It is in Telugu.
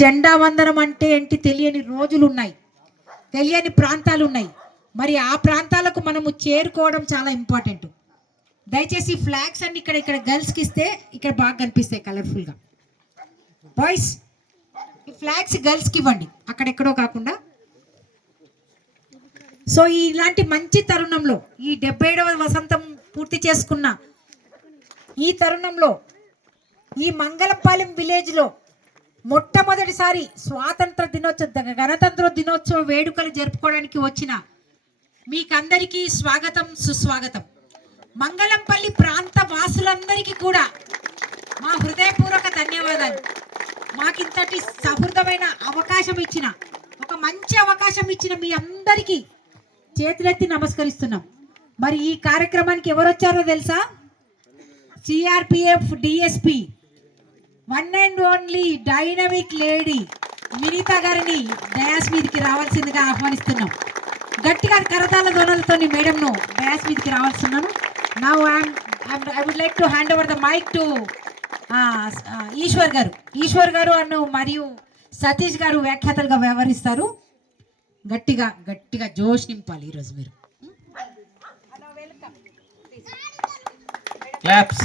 జెండా వందనం అంటే ఏంటి తెలియని రోజులు ఉన్నాయి, తెలియని ప్రాంతాలు ఉన్నాయి. మరి ఆ ప్రాంతాలకు మనము చేరుకోవడం చాలా ఇంపార్టెంట్. దయచేసి ఫ్లాగ్స్ అన్ని ఇక్కడ గర్ల్స్కి ఇస్తే ఇక్కడ బాగా కనిపిస్తాయి కలర్ఫుల్గా. బాయ్స్ ఈ ఫ్లాగ్స్ గర్ల్స్కి ఇవ్వండి అక్కడెక్కడో కాకుండా. సో ఇలాంటి మంచి తరుణంలో ఈ 77వ వసంతం పూర్తి చేసుకున్న ఈ తరుణంలో ఈ మంగళపాలెం విలేజ్లో మొట్టమొదటిసారి గణతంత్ర దినోత్సవ వేడుకలు జరుపుకోవడానికి వచ్చిన మీకందరికీ స్వాగతం, సుస్వాగతం. మంగళంపల్లి ప్రాంత వాసులందరికీ కూడా మా హృదయపూర్వక ధన్యవాదాలు. మాకింతటి సహృదమైన అవకాశం ఇచ్చిన, ఒక మంచి అవకాశం ఇచ్చిన మీ అందరికీ చేతులెత్తి నమస్కరిస్తున్నాం. మరి ఈ కార్యక్రమానికి ఎవరు వచ్చారో తెలుసా? CRPF DSP one and only dynamic lady Vineeta గారిని డయాస్ మీదకి రావాల్సిందిగా ఆహ్వానిస్తున్నాం. గట్టిగా కరతాల ధ్వనులతో మేడంను డయాస్ మీదకి రావాల్సిన్నాను. Now I would like to hand over the mike to Eshwar గారు అను మరియు సతీష్ గారు వ్యాఖ్యాతలుగా వ్యవహరిస్తారు. గట్టిగా జోష్ నింపాలి ఈరోజు మీరు. క్లాప్స్.